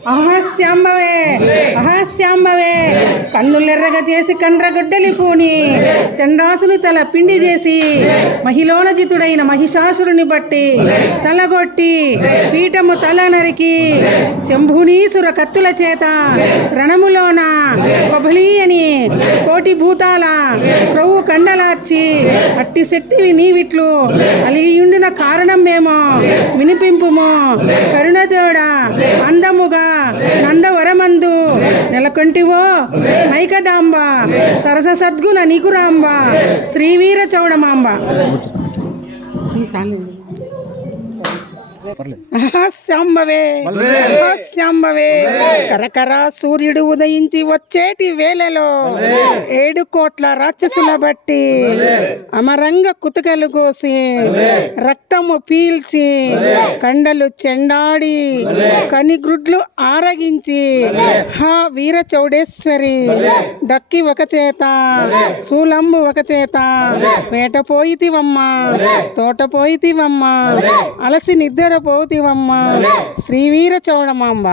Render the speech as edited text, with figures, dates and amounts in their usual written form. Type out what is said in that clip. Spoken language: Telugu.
అహాస్యాంబవే అహాస్యాంబవే కన్నులెర్రగా చేసి కండ్రగొడ్డలి పూని చండాసుని తల పిండి చేసి మహిళోనజితుడైన మహిషాసురుని బట్టి తలగొట్టి పీఠము తల నరికి శంభునీసుర కత్తుల చేత రణములోన కొబలి అని కోటి భూతాల క్రొవ్వు కండలార్చి అట్టి శక్తివి నీవిట్లు అలిగియుండిన కారణం మేము వినిపింపుము కరుణతోడా అందముగా నందవరమందు నెలకొంటివో నైకదాంబ సరస సద్గుణ నికురాంబ శ్రీవీర చౌడమాంబ. శాంబవే శాంబవే కరకర సూర్యుడు ఉదయించి వచ్చేటి వేళలో 7 కోట్ల రాక్షసుల బట్టి అమరంగ కుతుకలు కోసి రక్తము పీల్చి కండలు చెండాడి కనిగ్రుడ్లు ఆరగించి హా వీర చౌడేశ్వరి దక్కి ఒక చేత శూలంబు ఒక చేత వేట పోయితివమ్మా తోట పోయితివమ్మా అలసి నిద్ర పోతివమ్మ శ్రీవీర చౌడమాంబ.